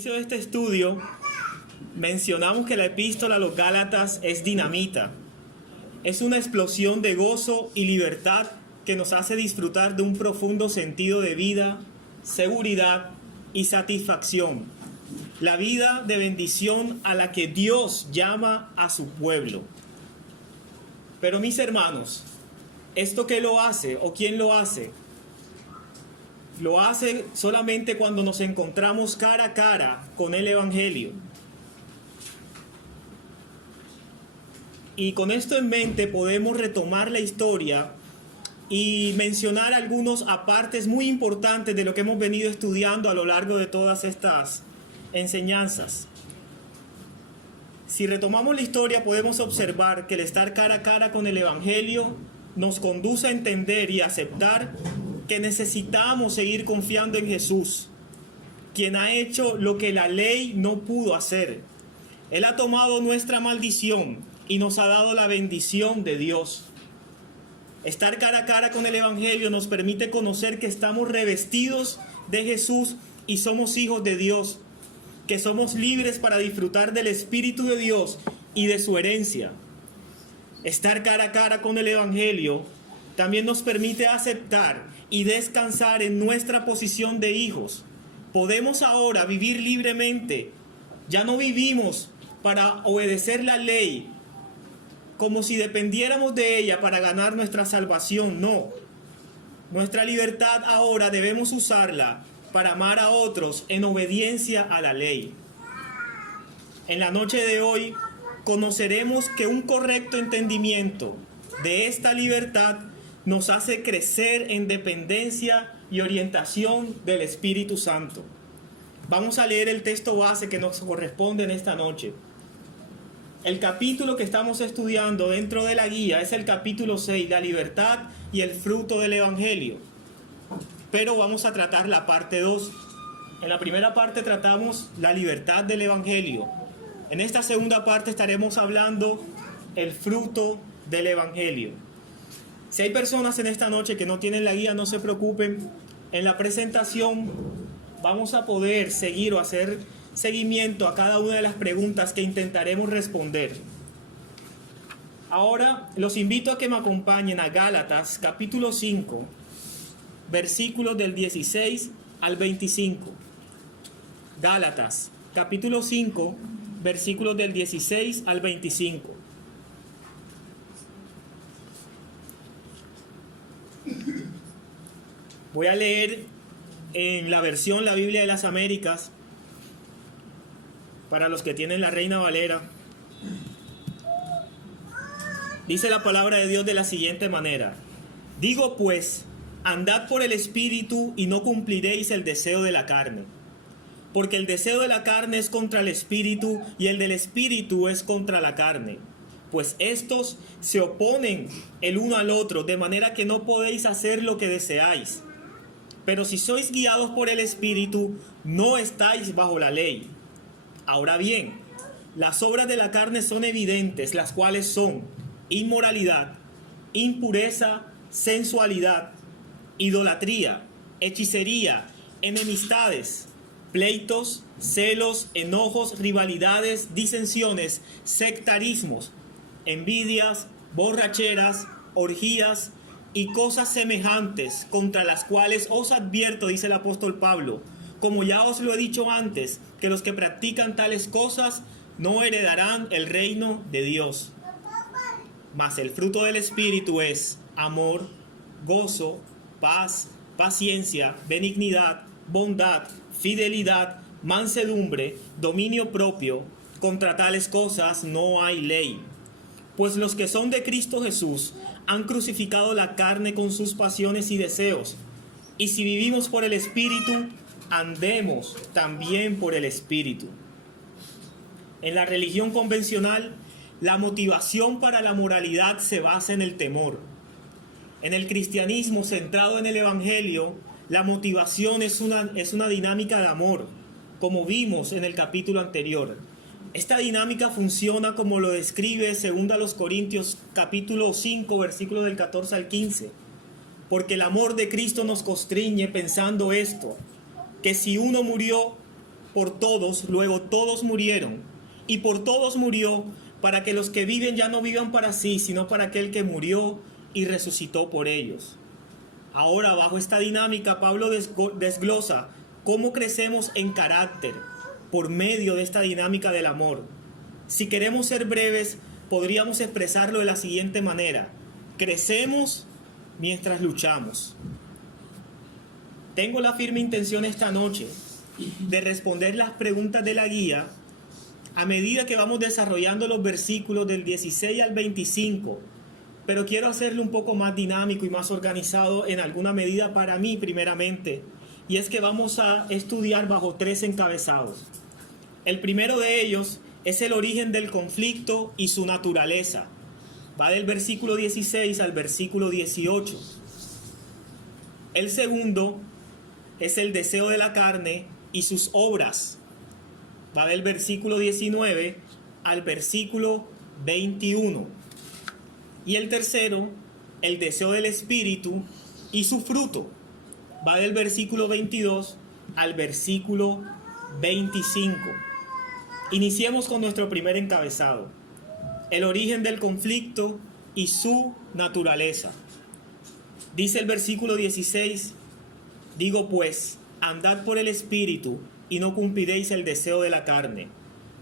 inicio de este estudio mencionamos que la epístola a los Gálatas es dinamita. Es una explosión de gozo y libertad que nos hace disfrutar de un profundo sentido de vida, seguridad y satisfacción. La vida de bendición a la que Dios llama a su pueblo. Pero mis hermanos, ¿esto qué lo hace o quién lo hace? Lo hace solamente cuando nos encontramos cara a cara con el Evangelio. Y con esto en mente podemos retomar la historia y mencionar algunos apartes muy importantes de lo que hemos venido estudiando a lo largo de todas estas enseñanzas. Si retomamos la historia, podemos observar que el estar cara a cara con el Evangelio nos conduce a entender y aceptar que necesitamos seguir confiando en Jesús, quien ha hecho lo que la ley no pudo hacer. Él ha tomado nuestra maldición y nos ha dado la bendición de Dios. Estar cara a cara con el Evangelio nos permite conocer que estamos revestidos de Jesús y somos hijos de Dios, que somos libres para disfrutar del Espíritu de Dios y de su herencia. Estar cara a cara con el Evangelio también nos permite aceptar y descansar en nuestra posición de hijos. Podemos ahora vivir libremente. Ya no vivimos para obedecer la ley como si dependiéramos de ella para ganar nuestra salvación. No. Nuestra libertad ahora debemos usarla para amar a otros en obediencia a la ley. En la noche de hoy conoceremos que un correcto entendimiento de esta libertad nos hace crecer en dependencia y orientación del Espíritu Santo. Vamos a leer el texto base que nos corresponde en esta noche. El capítulo que estamos estudiando dentro de la guía es el capítulo 6, la libertad y el fruto del Evangelio. Pero vamos a tratar la parte 2. En la primera parte tratamos la libertad del Evangelio. En esta segunda parte estaremos hablando el fruto del Evangelio. Si hay personas en esta noche que no tienen la guía, no se preocupen. En la presentación vamos a poder seguir o hacer seguimiento a cada una de las preguntas que intentaremos responder. Ahora los invito a que me acompañen a Gálatas capítulo 5, versículos del 16 al 25. Gálatas capítulo 5, versículos del 16 al 25. Voy a leer en la versión La Biblia de las Américas, para los que tienen la Reina Valera. Dice la palabra de Dios de la siguiente manera: digo pues, andad por el Espíritu y no cumpliréis el deseo de la carne. Porque el deseo de la carne es contra el Espíritu y el del Espíritu es contra la carne. Pues estos se oponen el uno al otro, de manera que no podéis hacer lo que deseáis. Pero si sois guiados por el Espíritu, no estáis bajo la ley. Ahora bien, las obras de la carne son evidentes, las cuales son inmoralidad, impureza, sensualidad, idolatría, hechicería, enemistades, pleitos, celos, enojos, rivalidades, disensiones, sectarismos, envidias, borracheras, orgías y cosas semejantes, contra las cuales os advierto, dice el apóstol Pablo, como ya os lo he dicho antes, que los que practican tales cosas no heredarán el reino de Dios. Mas el fruto del Espíritu es amor, gozo, paz, paciencia, benignidad, bondad, fidelidad, mansedumbre, dominio propio. Contra tales cosas no hay ley. Pues los que son de Cristo Jesús han crucificado la carne con sus pasiones y deseos. Y si vivimos por el Espíritu, andemos también por el Espíritu. En la religión convencional, la motivación para la moralidad se basa en el temor. En el cristianismo centrado en el Evangelio, la motivación es una dinámica de amor, como vimos en el capítulo anterior. Esta dinámica funciona como lo describe 2 Corintios capítulo 5, versículos del 14 al 15. Porque el amor de Cristo nos constriñe pensando esto, que si uno murió, por todos, luego todos murieron, y por todos murió, para que los que viven ya no vivan para sí, sino para aquel que murió y resucitó por ellos. Ahora, bajo esta dinámica, Pablo desglosa cómo crecemos en carácter por medio de esta dinámica del amor. Si queremos ser breves, podríamos expresarlo de la siguiente manera: crecemos mientras luchamos. Tengo la firme intención esta noche de responder las preguntas de la guía a medida que vamos desarrollando los versículos del 16 al 25, pero quiero hacerlo un poco más dinámico y más organizado en alguna medida para mí primeramente, y es que vamos a estudiar bajo 3 encabezados. El primero de ellos es el origen del conflicto y su naturaleza. Va del versículo 16 al versículo 18. El segundo es el deseo de la carne y sus obras. Va del versículo 19 al versículo 21. Y el tercero, el deseo del espíritu y su fruto. Va del versículo 22 al versículo 25. Iniciemos con nuestro primer encabezado: el origen del conflicto y su naturaleza. Dice el versículo 16: digo pues, andad por el espíritu y no cumpliréis el deseo de la carne,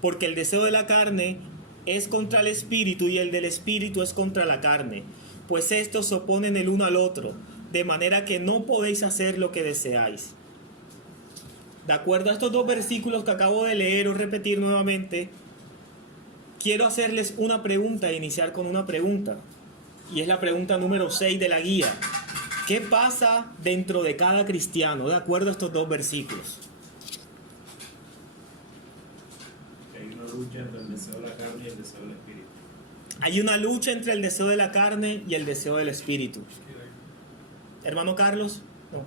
porque el deseo de la carne es contra el espíritu y el del espíritu es contra la carne, pues estos se oponen el uno al otro, de manera que no podéis hacer lo que deseáis. De acuerdo a estos dos versículos que acabo de leer o repetir nuevamente, quiero hacerles una pregunta e iniciar con una pregunta. Y es la pregunta número 6 de la guía. ¿Qué pasa dentro de cada cristiano de acuerdo a estos dos versículos? Hay una lucha entre el deseo de la carne y el deseo del espíritu. Hay una lucha entre el deseo de la carne y el deseo del espíritu. Hermano Carlos. No.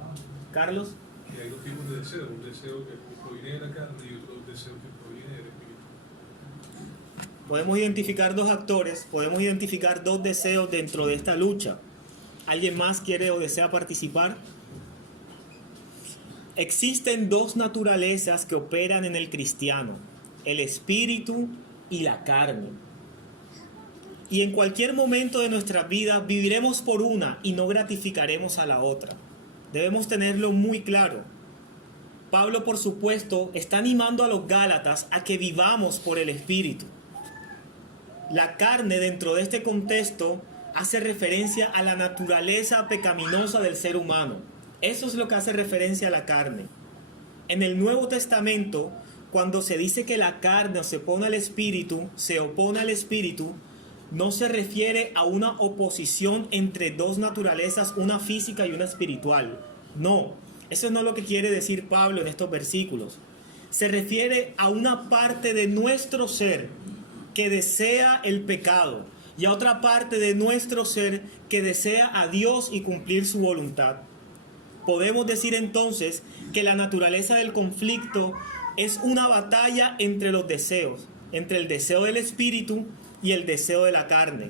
Carlos. Y hay dos tipos de deseos: un deseo que proviene de la carne y otro deseo que proviene del espíritu. Podemos identificar dos actores, podemos identificar dos deseos dentro de esta lucha. ¿Alguien más quiere o desea participar? Existen dos naturalezas que operan en el cristiano: el espíritu y la carne. Y en cualquier momento de nuestra vida viviremos por una y no gratificaremos a la otra. Debemos tenerlo muy claro. Pablo, por supuesto, está animando a los Gálatas a que vivamos por el espíritu. La carne, dentro de este contexto, hace referencia a la naturaleza pecaminosa del ser humano. Eso es lo que hace referencia a la carne. En el Nuevo Testamento, cuando se dice que la carne se opone al espíritu, no se refiere a una oposición entre dos naturalezas, una física y una espiritual. No, eso no es lo que quiere decir Pablo en estos versículos. Se refiere a una parte de nuestro ser que desea el pecado y a otra parte de nuestro ser que desea a Dios y cumplir su voluntad. Podemos decir entonces que la naturaleza del conflicto es una batalla entre los deseos, entre el deseo del espíritu y el deseo de la carne.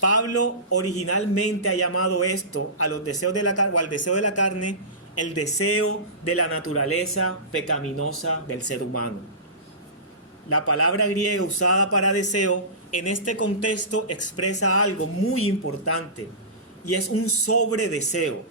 Pablo originalmente ha llamado esto a los deseos de la o al deseo de la carne el deseo de la naturaleza pecaminosa del ser humano. La palabra griega usada para deseo en este contexto expresa algo muy importante y es un sobredeseo.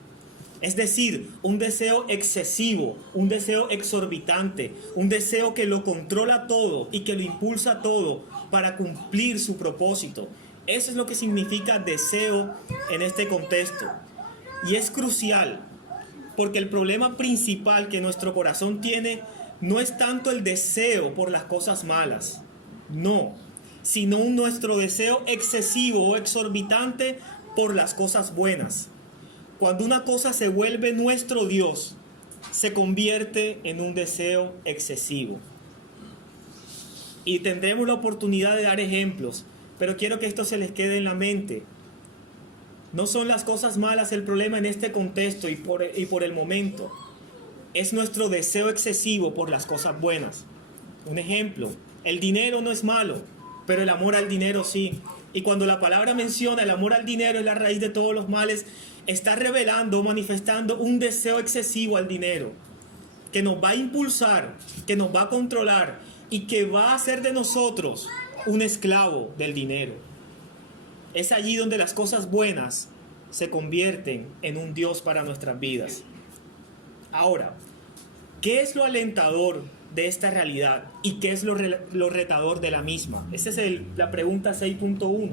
Es decir, un deseo excesivo, un deseo exorbitante, un deseo que lo controla todo y que lo impulsa todo para cumplir su propósito. Eso es lo que significa deseo en este contexto. Y es crucial, porque el problema principal que nuestro corazón tiene no es tanto el deseo por las cosas malas, no, sino nuestro deseo excesivo o exorbitante por las cosas buenas. Cuando una cosa se vuelve nuestro Dios, se convierte en un deseo excesivo. Y tendremos la oportunidad de dar ejemplos, pero quiero que esto se les quede en la mente. No son las cosas malas el problema en este contexto y por el momento. Es nuestro deseo excesivo por las cosas buenas. Un ejemplo: el dinero no es malo, pero el amor al dinero sí. Y cuando la palabra menciona el amor al dinero es la raíz de todos los males, está revelando, manifestando un deseo excesivo al dinero, que nos va a impulsar, que nos va a controlar y que va a hacer de nosotros un esclavo del dinero. Es allí donde las cosas buenas se convierten en un Dios para nuestras vidas. Ahora, ¿qué es lo alentador de esta realidad y qué es lo retador de la misma? Esa es la pregunta 6.1.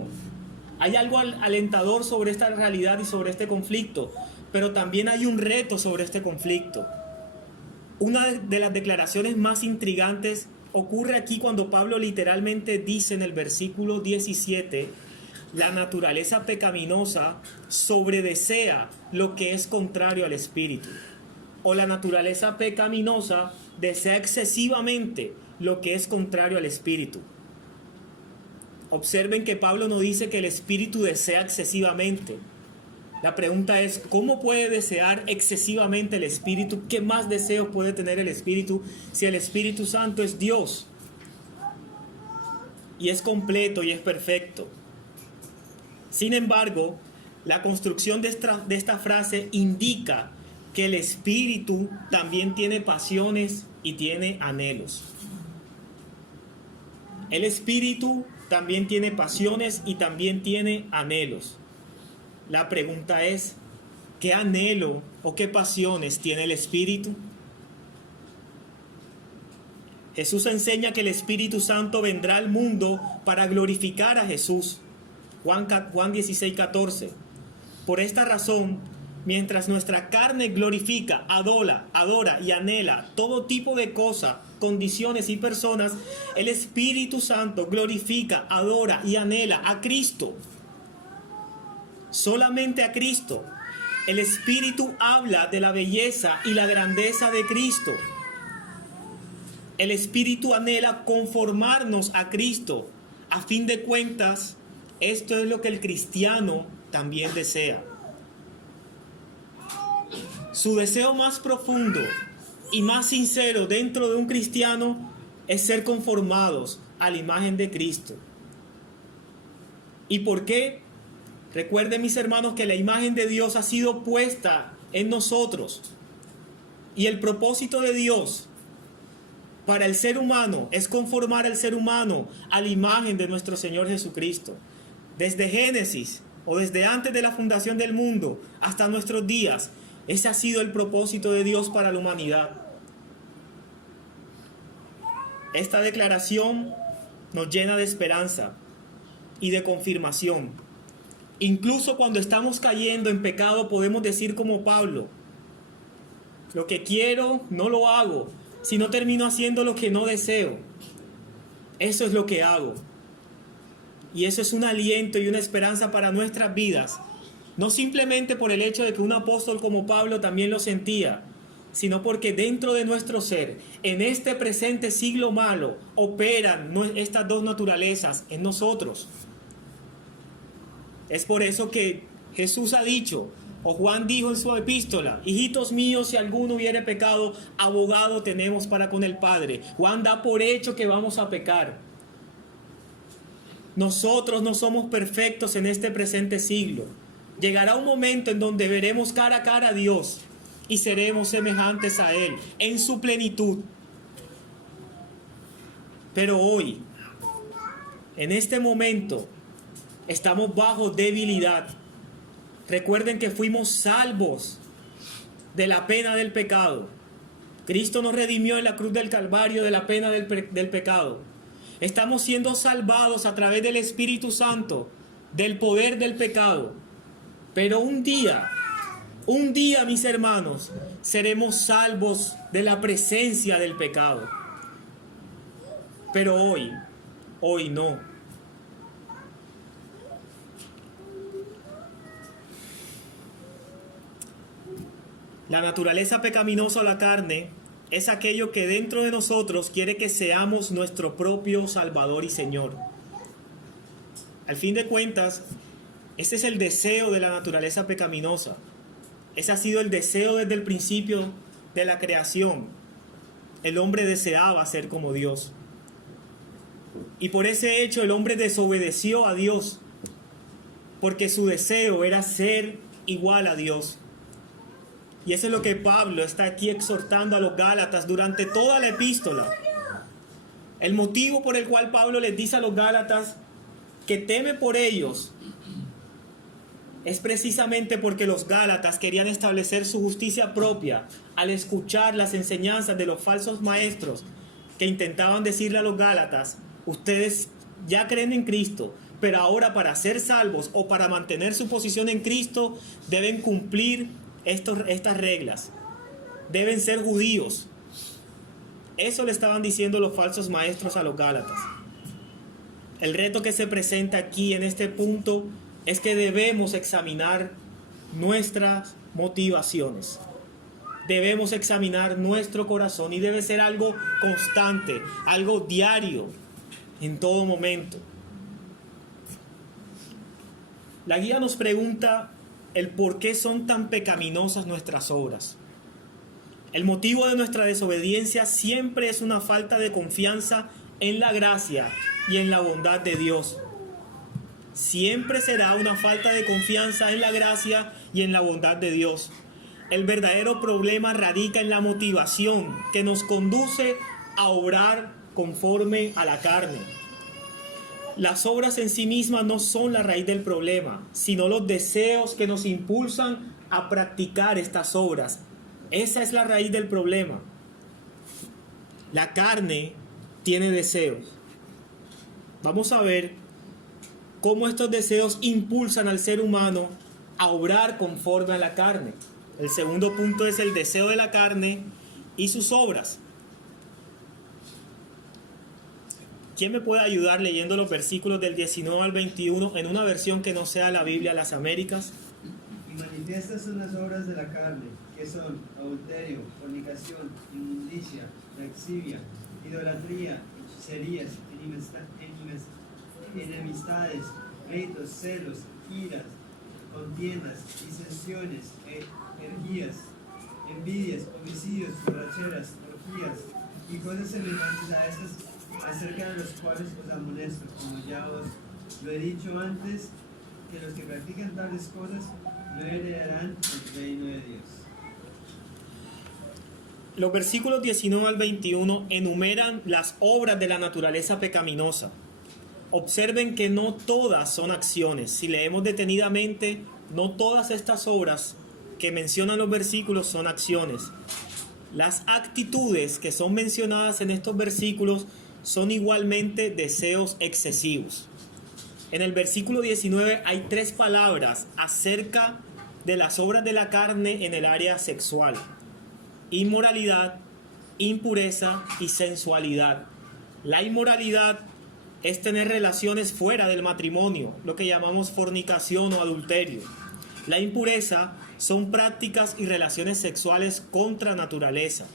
Hay algo alentador sobre esta realidad y sobre este conflicto, pero también hay un reto sobre este conflicto. Una de las declaraciones más intrigantes ocurre aquí cuando Pablo literalmente dice en el versículo 17: la naturaleza pecaminosa sobredesea lo que es contrario al espíritu. O la naturaleza pecaminosa desea excesivamente lo que es contrario al espíritu. Observen que Pablo no dice que el espíritu desea excesivamente. La pregunta es, ¿cómo puede desear excesivamente el espíritu? ¿Qué más deseos puede tener el espíritu si el Espíritu Santo es Dios? Y es completo y es perfecto. Sin embargo, la construcción de esta frase indica que el espíritu también tiene pasiones y tiene anhelos. El espíritu también tiene pasiones y también tiene anhelos. La pregunta es, ¿qué anhelo o qué pasiones tiene el espíritu? Jesús enseña que el Espíritu Santo vendrá al mundo para glorificar a Jesús. Juan 16:14. Por esta razón, mientras nuestra carne glorifica, adora y anhela todo tipo de cosas, condiciones y personas, el Espíritu Santo glorifica, adora y anhela a Cristo. Solamente a Cristo. El Espíritu habla de la belleza y la grandeza de Cristo. El Espíritu anhela conformarnos a Cristo. A fin de cuentas, esto es lo que el cristiano también desea. Su deseo más profundo y más sincero dentro de un cristiano es ser conformados a la imagen de Cristo. ¿Y por qué? Recuerden, mis hermanos, que la imagen de Dios ha sido puesta en nosotros. Y el propósito de Dios para el ser humano es conformar al ser humano a la imagen de nuestro Señor Jesucristo. Desde Génesis o desde antes de la fundación del mundo hasta nuestros días, ese ha sido el propósito de Dios para la humanidad. Esta declaración nos llena de esperanza y de confirmación. Incluso cuando estamos cayendo en pecado, podemos decir como Pablo: lo que quiero no lo hago, sino termino haciendo lo que no deseo. Eso es lo que hago. Y eso es un aliento y una esperanza para nuestras vidas. No simplemente por el hecho de que un apóstol como Pablo también lo sentía, sino porque dentro de nuestro ser, en este presente siglo malo, operan estas dos naturalezas en nosotros. Es por eso que Jesús ha dicho, o Juan dijo en su epístola: hijitos míos, si alguno hubiere pecado, abogado tenemos para con el Padre. Juan da por hecho que vamos a pecar. Nosotros no somos perfectos en este presente siglo. Llegará un momento en donde veremos cara a cara a Dios y seremos semejantes a Él en su plenitud. Pero hoy, en este momento, estamos bajo debilidad. Recuerden que fuimos salvos de la pena del pecado. Cristo nos redimió en la cruz del Calvario de la pena del pecado. Estamos siendo salvados a través del Espíritu Santo del poder del pecado. Pero un día, mis hermanos, seremos salvos de la presencia del pecado. Pero hoy no. La naturaleza pecaminosa o la carne es aquello que dentro de nosotros quiere que seamos nuestro propio Salvador y Señor. Al fin de cuentas, ese es el deseo de la naturaleza pecaminosa. Ese ha sido el deseo desde el principio de la creación. El hombre deseaba ser como Dios. Y por ese hecho el hombre desobedeció a Dios, porque su deseo era ser igual a Dios. Y eso es lo que Pablo está aquí exhortando a los Gálatas durante toda la epístola. El motivo por el cual Pablo les dice a los Gálatas que teme por ellos es precisamente porque los Gálatas querían establecer su justicia propia al escuchar las enseñanzas de los falsos maestros que intentaban decirle a los Gálatas: ustedes ya creen en Cristo, pero ahora para ser salvos o para mantener su posición en Cristo deben cumplir estas reglas, deben ser judíos. Eso le estaban diciendo los falsos maestros a los Gálatas. El reto que se presenta aquí en este punto es que debemos examinar nuestras motivaciones. Debemos examinar nuestro corazón y debe ser algo constante, algo diario, en todo momento. La guía nos pregunta el por qué son tan pecaminosas nuestras obras. El motivo de nuestra desobediencia siempre es una falta de confianza en la gracia y en la bondad de Dios. Siempre será una falta de confianza en la gracia y en la bondad de Dios. El verdadero problema radica en la motivación que nos conduce a obrar conforme a la carne. Las obras en sí mismas no son la raíz del problema, sino los deseos que nos impulsan a practicar estas obras. Esa es la raíz del problema. La carne tiene deseos. Vamos a ver cómo estos deseos impulsan al ser humano a obrar conforme a la carne. El segundo punto es el deseo de la carne y sus obras. ¿Quién me puede ayudar leyendo los versículos del 19 al 21 en una versión que no sea la Biblia de las Américas? Y manifiestas son las obras de la carne, que son adulterio, fornicación, inmundicia, lascivia, idolatría, hechicerías, enemistades, pleitos, celos, iras, contiendas, disensiones, herejías, envidias, homicidios, borracheras, orgías y cosas semejantes a estas, acerca de los cuales os amonesto, como ya os lo he dicho antes, que los que practican tales cosas no heredarán el reino de Dios. Los versículos 19 al 21 enumeran las obras de la naturaleza pecaminosa. Observen que no todas son acciones. Si leemos detenidamente, no todas estas obras que mencionan los versículos son acciones. Las actitudes que son mencionadas en estos versículos son igualmente deseos excesivos. En el versículo 19 hay 3 palabras acerca de las obras de la carne en el área sexual: inmoralidad, impureza y sensualidad. La inmoralidad es tener relaciones fuera del matrimonio, lo que llamamos fornicación o adulterio. La impureza son prácticas y relaciones sexuales contra naturaleza.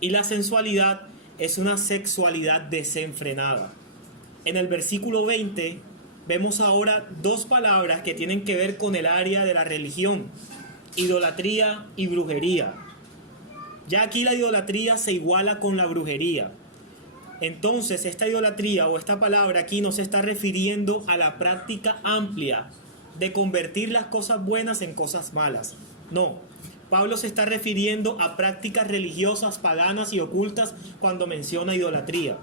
Y la sensualidad es una sexualidad desenfrenada. En el versículo 20 vemos ahora 2 palabras que tienen que ver con el área de la religión: idolatría y brujería. Ya aquí la idolatría se iguala con la brujería. Entonces esta idolatría o esta palabra aquí no se está refiriendo a la práctica amplia de convertir las cosas buenas en cosas malas. No, Pablo se está refiriendo a prácticas religiosas paganas y ocultas cuando menciona idolatría.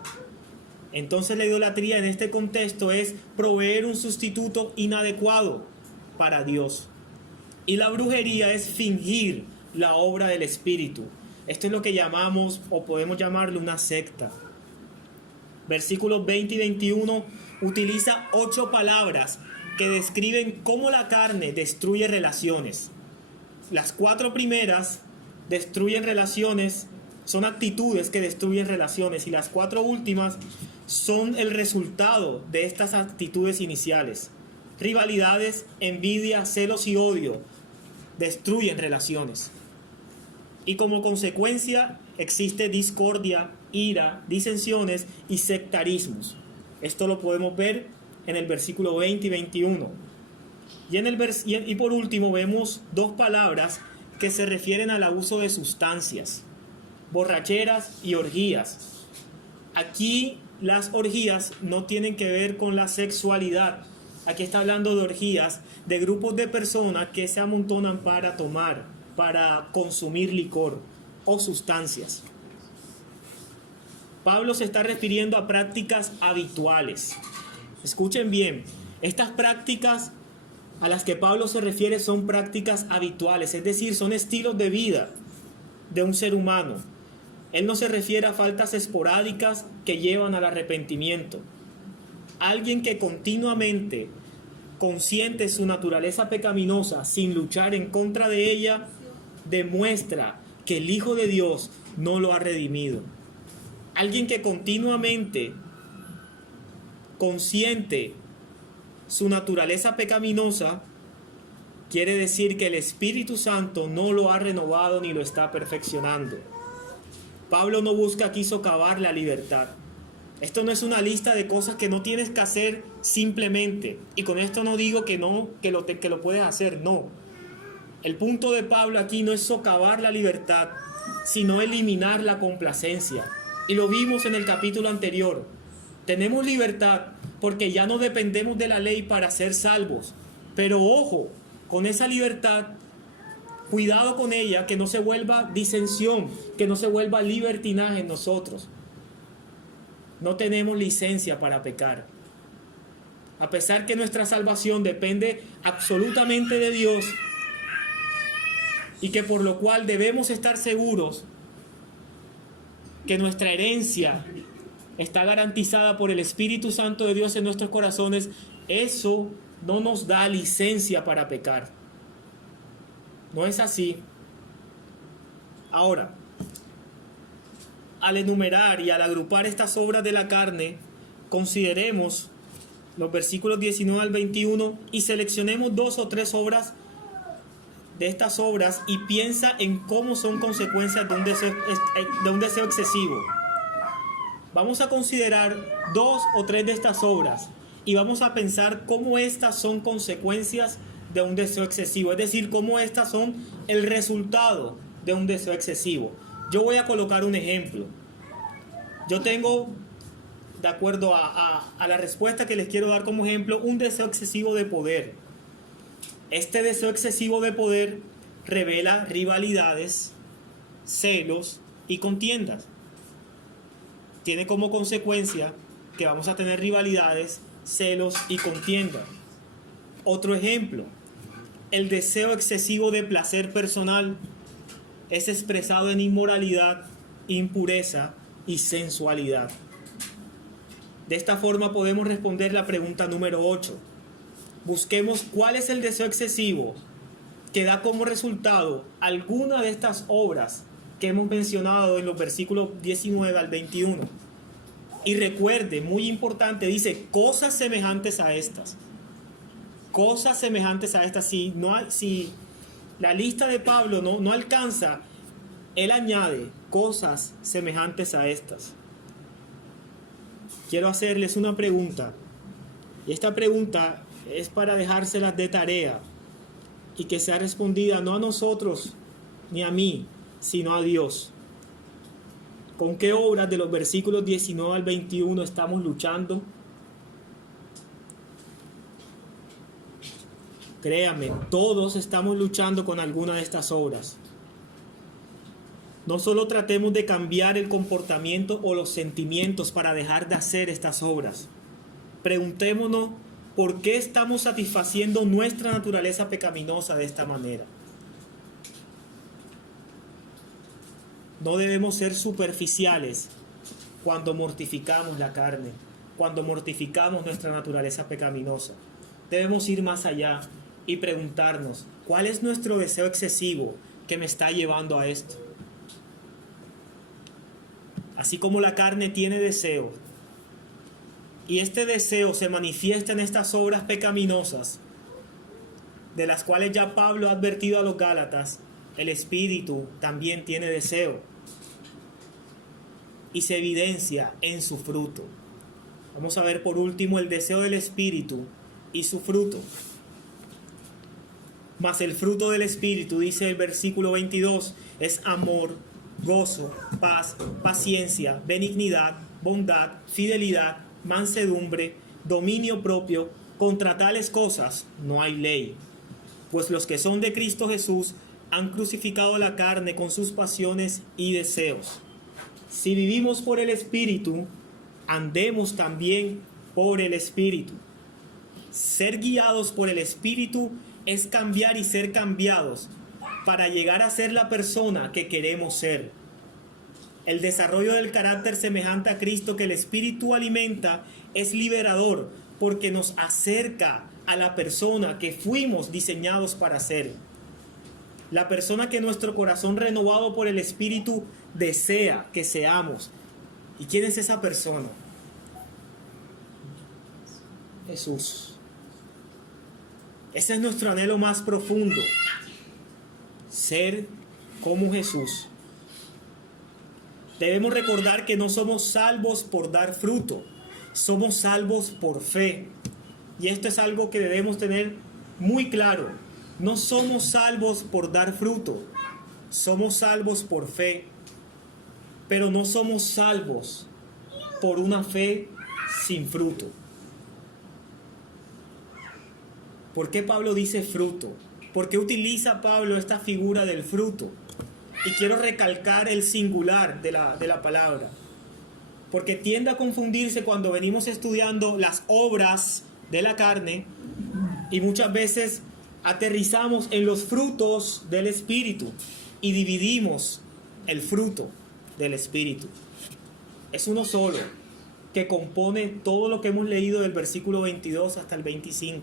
Entonces la idolatría en este contexto es proveer un sustituto inadecuado para Dios. Y la brujería es fingir la obra del Espíritu. Esto es lo que llamamos, o podemos llamarlo, una secta. Versículos 20 y 21 utiliza 8 palabras que describen cómo la carne destruye relaciones. Las 4 primeras destruyen relaciones, son actitudes que destruyen relaciones, y las 4 últimas son el resultado de estas actitudes iniciales. Rivalidades, envidia, celos y odio destruyen relaciones. Y como consecuencia existe discordia, ira, disensiones y sectarismos. Esto lo podemos ver en el versículo 20 y 21. Y por último vemos 2 palabras que se refieren al abuso de sustancias: borracheras y orgías. Aquí las orgías no tienen que ver con la sexualidad. Aquí está hablando de orgías de grupos de personas que se amontonan para tomar, para consumir licor o sustancias. Pablo se está refiriendo a prácticas habituales. Escuchen bien, estas prácticas a las que Pablo se refiere son prácticas habituales, es decir, son estilos de vida de un ser humano. Él no se refiere a faltas esporádicas que llevan al arrepentimiento. Alguien que continuamente consiente su naturaleza pecaminosa sin luchar en contra de ella, demuestra que el Hijo de Dios no lo ha redimido. Alguien que continuamente consiente su naturaleza pecaminosa, quiere decir que el Espíritu Santo no lo ha renovado ni lo está perfeccionando. Pablo no busca aquí socavar la libertad. Esto no es una lista de cosas que no tienes que hacer simplemente. Y con esto no digo que lo puedes hacer, no. El punto de Pablo aquí no es socavar la libertad, sino eliminar la complacencia. Y lo vimos en el capítulo anterior. Tenemos libertad porque ya no dependemos de la ley para ser salvos. Pero ojo, con esa libertad, cuidado con ella, que no se vuelva disensión, que no se vuelva libertinaje en nosotros. No tenemos licencia para pecar. A pesar que nuestra salvación depende absolutamente de Dios y que por lo cual debemos estar seguros que nuestra herencia está garantizada por el Espíritu Santo de Dios en nuestros corazones, eso no nos da licencia para pecar. No es así. Ahora, al enumerar y al agrupar estas obras de la carne, consideremos los versículos 19 al 21 y seleccionemos 2 o 3 obras de estas obras y piensa en cómo son consecuencias de un deseo excesivo. Vamos a considerar 2 o 3 de estas obras y vamos a pensar cómo estas son consecuencias de un deseo excesivo, es decir, cómo estas son el resultado de un deseo excesivo. Yo voy a colocar un ejemplo. Yo tengo, de acuerdo a la respuesta que les quiero dar como ejemplo, un deseo excesivo de poder. Este deseo excesivo de poder revela rivalidades, celos y contiendas. Tiene como consecuencia que vamos a tener rivalidades, celos y contiendas. Otro ejemplo, el deseo excesivo de placer personal es expresado en inmoralidad, impureza y sensualidad. De esta forma podemos responder la pregunta número 8. Busquemos cuál es el deseo excesivo que da como resultado alguna de estas obras que hemos mencionado en los versículos 19 al 21. Y recuerde, muy importante, dice cosas semejantes a estas. Cosas semejantes a estas. Si la lista de Pablo no alcanza, él añade cosas semejantes a estas. Quiero hacerles una pregunta. Y esta pregunta es para dejárselas de tarea y que sea respondida no a nosotros ni a mí, sino a Dios. ¿Con qué obras de los versículos 19 al 21 estamos luchando? Créame, todos estamos luchando con alguna de estas obras. No solo tratemos de cambiar el comportamiento o los sentimientos para dejar de hacer estas obras. Preguntémonos por qué estamos satisfaciendo nuestra naturaleza pecaminosa de esta manera. No debemos ser superficiales cuando mortificamos la carne, cuando mortificamos nuestra naturaleza pecaminosa. Debemos ir más allá y preguntarnos, ¿cuál es nuestro deseo excesivo que me está llevando a esto? Así como la carne tiene deseo, y este deseo se manifiesta en estas obras pecaminosas, de las cuales ya Pablo ha advertido a los Gálatas, el Espíritu también tiene deseo, y se evidencia en su fruto. Vamos a ver por último el deseo del Espíritu y su fruto. Mas el fruto del Espíritu, dice el versículo 22, es amor, gozo, paz, paciencia, benignidad, bondad, fidelidad, mansedumbre, dominio propio. Contra tales cosas no hay ley. Pues los que son de Cristo Jesús han crucificado la carne con sus pasiones y deseos. Si vivimos por el Espíritu, andemos también por el Espíritu. Ser guiados por el Espíritu es cambiar y ser cambiados para llegar a ser la persona que queremos ser. El desarrollo del carácter semejante a Cristo que el Espíritu alimenta es liberador porque nos acerca a la persona que fuimos diseñados para ser. La persona que nuestro corazón renovado por el Espíritu desea que seamos. ¿Y quién es esa persona? Jesús. Ese es nuestro anhelo más profundo. Ser como Jesús. Debemos recordar que no somos salvos por dar fruto. Somos salvos por fe. Y esto es algo que debemos tener muy claro. No somos salvos por dar fruto. Somos salvos por fe. Pero no somos salvos por una fe sin fruto. ¿Por qué Pablo dice fruto? ¿Por qué utiliza Pablo esta figura del fruto? Y quiero recalcar el singular de la palabra. Porque tiende a confundirse cuando venimos estudiando las obras de la carne y muchas veces aterrizamos en los frutos del Espíritu y dividimos el fruto del Espíritu. Es uno solo que compone todo lo que hemos leído del versículo 22 hasta el 25.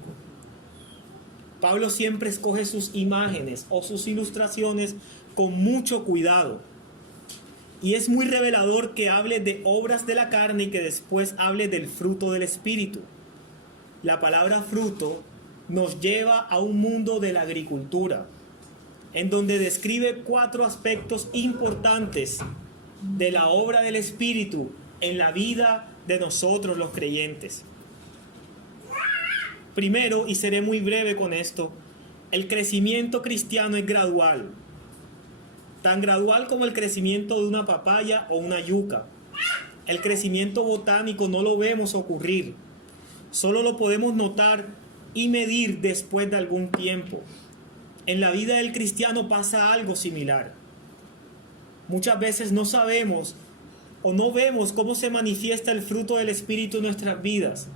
Pablo siempre escoge sus imágenes o sus ilustraciones con mucho cuidado. Y es muy revelador que hable de obras de la carne y que después hable del fruto del Espíritu. La palabra fruto nos lleva a un mundo de la agricultura, en donde describe 4 aspectos importantes de la obra del Espíritu en la vida de nosotros los creyentes. Primero, y seré muy breve con esto, el crecimiento cristiano es gradual. Tan gradual como el crecimiento de una papaya o una yuca. El crecimiento botánico no lo vemos ocurrir. Solo lo podemos notar y medir después de algún tiempo. En la vida del cristiano pasa algo similar. Muchas veces no sabemos o no vemos cómo se manifiesta el fruto del Espíritu en nuestras vidas,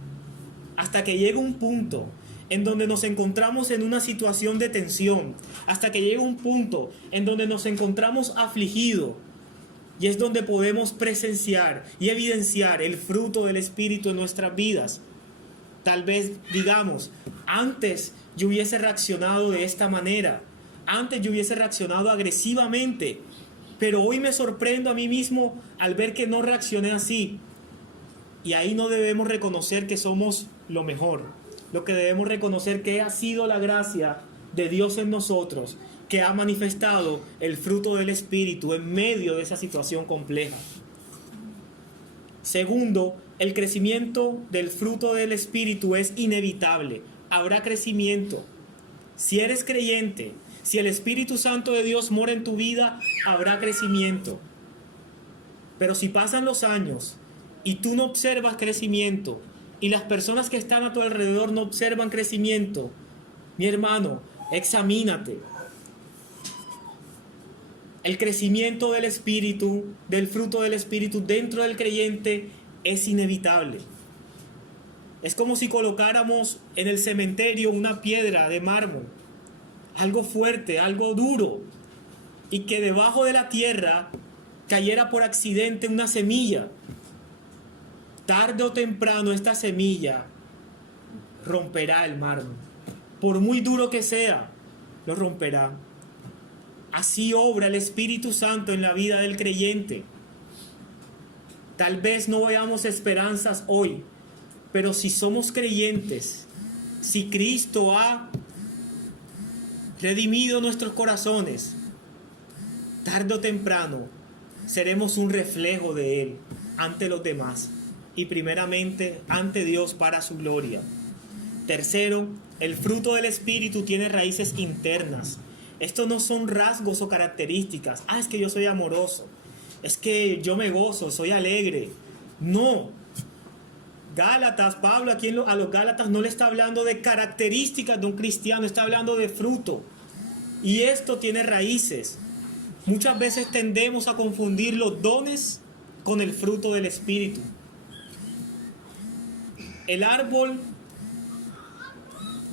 hasta que llega un punto en donde nos encontramos en una situación de tensión, hasta que llega un punto en donde nos encontramos afligidos, y es donde podemos presenciar y evidenciar el fruto del Espíritu en nuestras vidas. Tal vez digamos, antes yo hubiese reaccionado de esta manera, antes yo hubiese reaccionado agresivamente, pero hoy me sorprendo a mí mismo al ver que no reaccioné así. Y ahí no debemos reconocer que somos lo mejor. Lo que debemos reconocer que ha sido la gracia de Dios en nosotros, que ha manifestado el fruto del Espíritu en medio de esa situación compleja. Segundo, el crecimiento del fruto del Espíritu es inevitable. Habrá crecimiento. Si eres creyente, si el Espíritu Santo de Dios mora en tu vida, habrá crecimiento. Pero si pasan los años y tú no observas crecimiento, y las personas que están a tu alrededor no observan crecimiento, mi hermano, examínate. El crecimiento del Espíritu, del fruto del Espíritu dentro del creyente es inevitable. Es como si colocáramos en el cementerio una piedra de mármol, algo fuerte, algo duro, y que debajo de la tierra cayera por accidente una semilla. Tarde o temprano esta semilla romperá el mármol. Por muy duro que sea, lo romperá. Así obra el Espíritu Santo en la vida del creyente. Tal vez no veamos esperanzas hoy, pero si somos creyentes, si Cristo ha redimido nuestros corazones, tarde o temprano seremos un reflejo de Él ante los demás y primeramente ante Dios para su gloria. Tercero, el fruto del Espíritu tiene raíces internas. Estos no son rasgos o características. Es que yo soy amoroso. Es que yo me gozo, soy alegre. No. Gálatas, Pablo aquí a los Gálatas no le está hablando de características de un cristiano, está hablando de fruto. Y esto tiene raíces. Muchas veces tendemos a confundir los dones con el fruto del Espíritu. El árbol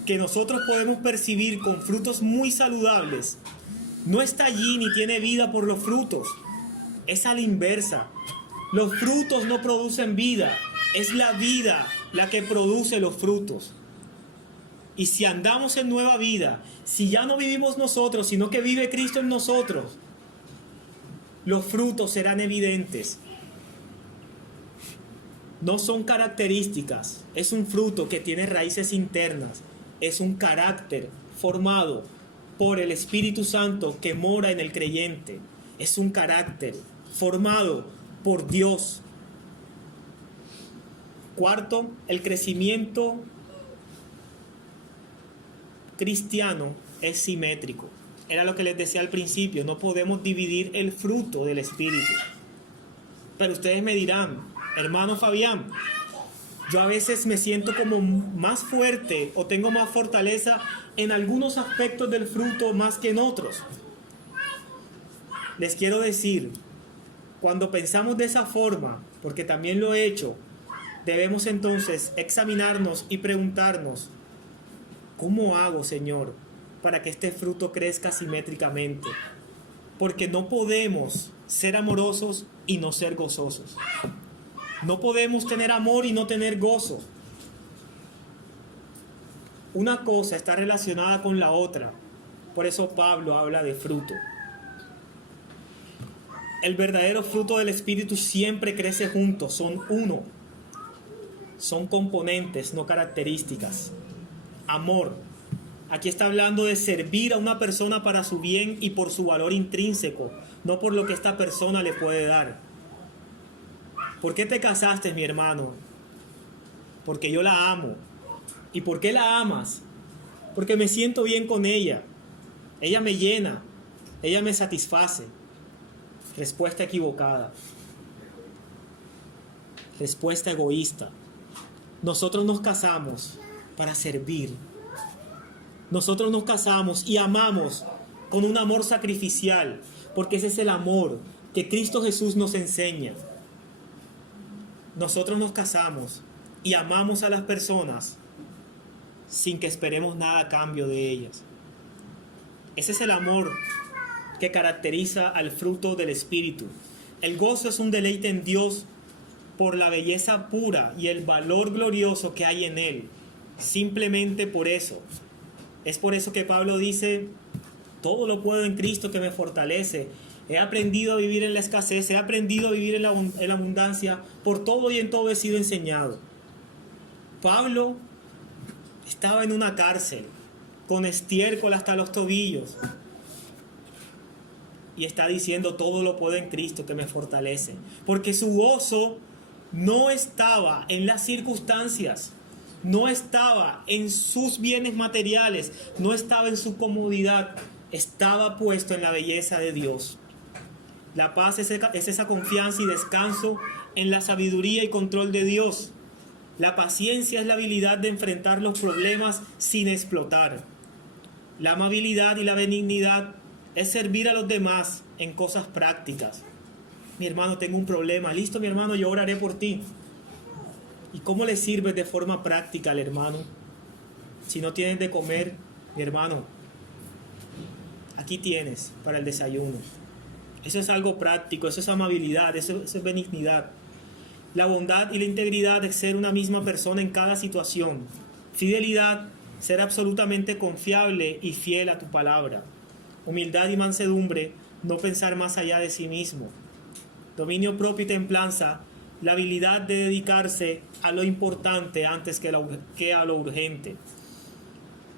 que nosotros podemos percibir con frutos muy saludables no está allí ni tiene vida por los frutos. Es a la inversa. Los frutos no producen vida. Es la vida la que produce los frutos. Y si andamos en nueva vida, si ya no vivimos nosotros, sino que vive Cristo en nosotros, los frutos serán evidentes. No son características, es un fruto que tiene raíces internas, es un carácter formado por el Espíritu Santo que mora en el creyente, es un carácter formado por Dios. Cuarto, el crecimiento cristiano es simétrico. Era lo que les decía al principio, no podemos dividir el fruto del Espíritu. Pero ustedes me dirán, hermano Fabián, yo a veces me siento como más fuerte o tengo más fortaleza en algunos aspectos del fruto más que en otros. Les quiero decir, cuando pensamos de esa forma, porque también lo he hecho, debemos entonces examinarnos y preguntarnos, ¿cómo hago, Señor, para que este fruto crezca simétricamente? Porque no podemos ser amorosos y no ser gozosos. No podemos tener amor y no tener gozo. Una cosa está relacionada con la otra. Por eso Pablo habla de fruto. El verdadero fruto del Espíritu siempre crece juntos, son uno. Son componentes, no características. Amor. Aquí está hablando de servir a una persona para su bien y por su valor intrínseco, no por lo que esta persona le puede dar. ¿Por qué te casaste, mi hermano? Porque yo la amo. ¿Y por qué la amas? Porque me siento bien con ella. Ella me llena. Ella me satisface. Respuesta equivocada. Respuesta egoísta. Nosotros nos casamos para servir. Nosotros nos casamos y amamos con un amor sacrificial, porque ese es el amor que Cristo Jesús nos enseña. Nosotros nos casamos y amamos a las personas sin que esperemos nada a cambio de ellas. Ese es el amor que caracteriza al fruto del Espíritu. El gozo es un deleite en Dios por la belleza pura y el valor glorioso que hay en Él. Simplemente por eso. Es por eso que Pablo dice, todo lo puedo en Cristo que me fortalece. He aprendido a vivir en la escasez, he aprendido a vivir en la abundancia, por todo y en todo he sido enseñado. Pablo estaba en una cárcel, con estiércol hasta los tobillos, y está diciendo, todo lo puedo en Cristo que me fortalece. Porque su gozo no estaba en las circunstancias, no estaba en sus bienes materiales, no estaba en su comodidad, estaba puesto en la belleza de Dios. La paz es esa confianza y descanso en la sabiduría y control de Dios. La paciencia es la habilidad de enfrentar los problemas sin explotar. La amabilidad y la benignidad es servir a los demás en cosas prácticas. Mi hermano, tengo un problema. Listo, mi hermano, yo oraré por ti. ¿Y cómo le sirves de forma práctica al hermano? Si no tienes de comer, mi hermano, aquí tienes para el desayuno. Eso es algo práctico, eso es amabilidad, eso es benignidad. La bondad y la integridad es ser una misma persona en cada situación. Fidelidad, ser absolutamente confiable y fiel a tu palabra. Humildad y mansedumbre, no pensar más allá de sí mismo. Dominio propio y templanza, la habilidad de dedicarse a lo importante antes que a lo urgente.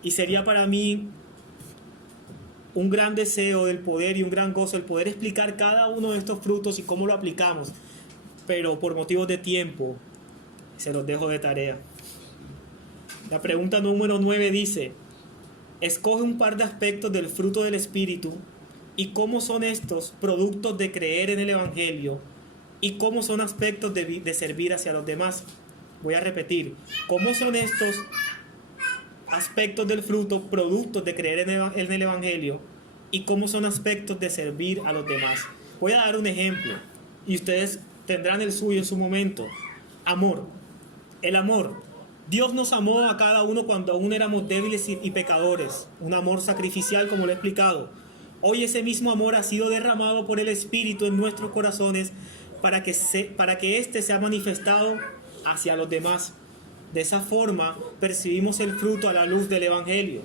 Y sería para mí un gran deseo del poder y un gran gozo el poder explicar cada uno de estos frutos y cómo lo aplicamos, pero por motivos de tiempo se los dejo de tarea. La pregunta número 9 dice, escoge un par de aspectos del fruto del Espíritu y cómo son estos productos de creer en el Evangelio y cómo son aspectos de servir hacia los demás. Voy a repetir, cómo son estos aspectos del fruto, productos de creer en el Evangelio, y cómo son aspectos de servir a los demás. Voy a dar un ejemplo y ustedes tendrán el suyo en su momento. Amor. El amor. Dios nos amó a cada uno cuando aún éramos débiles y pecadores. Un amor sacrificial, como lo he explicado. Hoy ese mismo amor ha sido derramado por el Espíritu en nuestros corazones para que éste sea manifestado hacia los demás. De esa forma percibimos el fruto a la luz del Evangelio.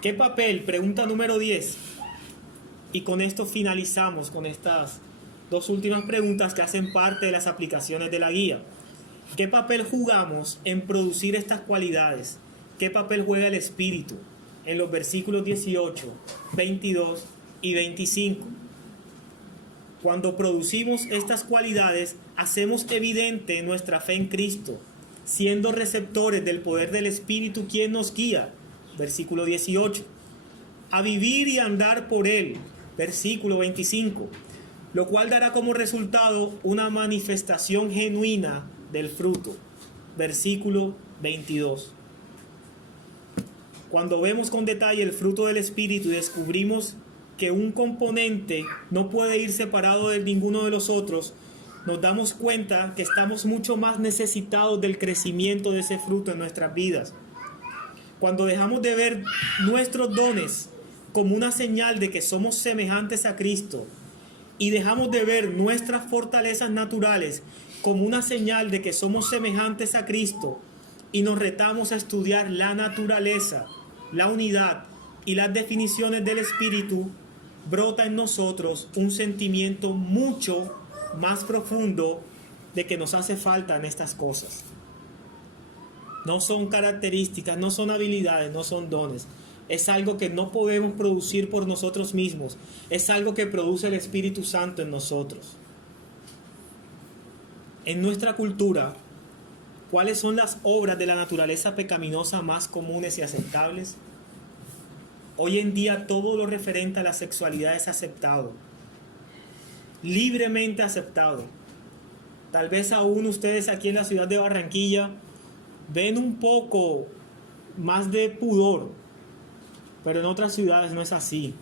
¿Qué papel? Pregunta número 10. Y con esto finalizamos con estas dos últimas preguntas que hacen parte de las aplicaciones de la guía. ¿Qué papel jugamos en producir estas cualidades? ¿Qué papel juega el Espíritu? En los versículos 18, 22 y 25. Cuando producimos estas cualidades, hacemos evidente nuestra fe en Cristo, siendo receptores del poder del Espíritu quien nos guía. Versículo 18. A vivir y andar por Él. Versículo 25. Lo cual dará como resultado una manifestación genuina del fruto. Versículo 22. Cuando vemos con detalle el fruto del Espíritu y descubrimos que un componente no puede ir separado de ninguno de los otros, nos damos cuenta que estamos mucho más necesitados del crecimiento de ese fruto en nuestras vidas. Cuando dejamos de ver nuestros dones como una señal de que somos semejantes a Cristo y dejamos de ver nuestras fortalezas naturales como una señal de que somos semejantes a Cristo y nos retamos a estudiar la naturaleza, la unidad y las definiciones del Espíritu, brota en nosotros un sentimiento mucho más profundo de que nos hace falta en estas cosas. No son características, no son habilidades, no son dones. Es algo que no podemos producir por nosotros mismos. Es algo que produce el Espíritu Santo en nosotros. En nuestra cultura, ¿cuáles son las obras de la naturaleza pecaminosa más comunes y aceptables? Hoy en día todo lo referente a la sexualidad es aceptado, libremente aceptado. Tal vez aún ustedes aquí en la ciudad de Barranquilla ven un poco más de pudor, pero en otras ciudades no es así.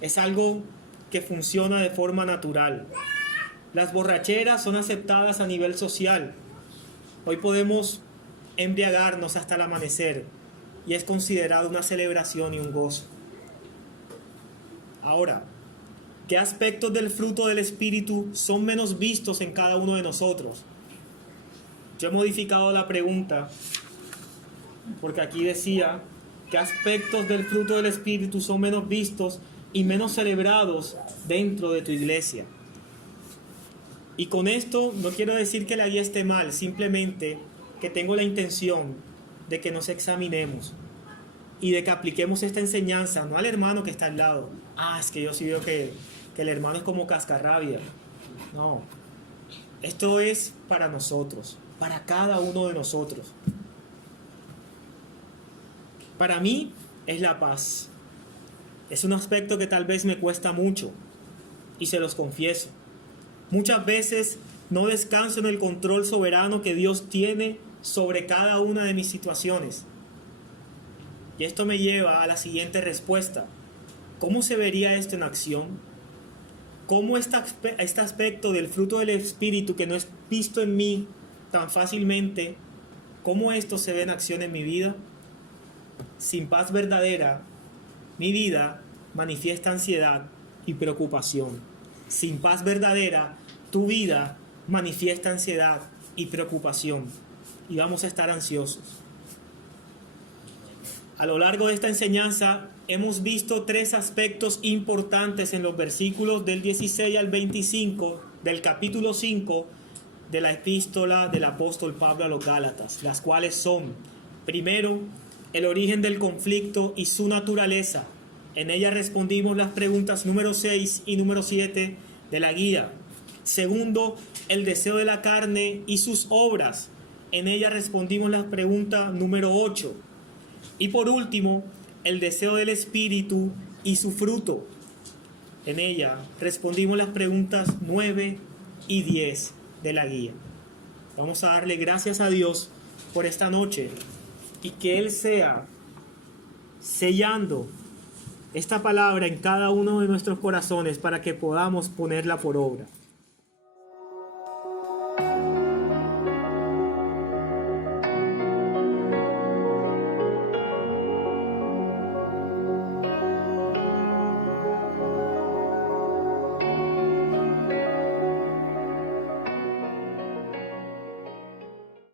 Es algo que funciona de forma natural. Las borracheras son aceptadas a nivel social. Hoy podemos embriagarnos hasta el amanecer y es considerado una celebración y un gozo. Ahora, ¿qué aspectos del fruto del Espíritu son menos vistos en cada uno de nosotros? Yo he modificado la pregunta porque aquí decía: ¿qué aspectos del fruto del Espíritu son menos vistos y menos celebrados dentro de tu iglesia? Y con esto no quiero decir que la guía esté mal, simplemente que tengo la intención de que nos examinemos y de que apliquemos esta enseñanza, no al hermano que está al lado. Es que yo sí veo que el hermano es como cascarrabia. No, esto es para nosotros, para cada uno de nosotros. Para mí es la paz. Es un aspecto que tal vez me cuesta mucho y se los confieso. Muchas veces no descanso en el control soberano que Dios tiene sobre cada una de mis situaciones. Y esto me lleva a la siguiente respuesta. ¿Cómo se vería esto en acción? ¿Cómo este aspecto del fruto del Espíritu que no es visto en mí tan fácilmente, cómo esto se ve en acción en mi vida? Sin paz verdadera, mi vida manifiesta ansiedad y preocupación. Sin paz verdadera, tu vida manifiesta ansiedad y preocupación. Y vamos a estar ansiosos. A lo largo de esta enseñanza hemos visto tres aspectos importantes en los versículos del 16 al 25 del capítulo 5 de la epístola del apóstol Pablo a los Gálatas, las cuales son: primero, el origen del conflicto y su naturaleza. En ella respondimos las preguntas número 6 y número 7 de la guía. Segundo, el deseo de la carne y sus obras. En ella respondimos la pregunta número 8. Y por último, el deseo del Espíritu y su fruto. En ella respondimos las preguntas 9 y 10 de la guía. Vamos a darle gracias a Dios por esta noche y que Él sea sellando esta palabra en cada uno de nuestros corazones para que podamos ponerla por obra.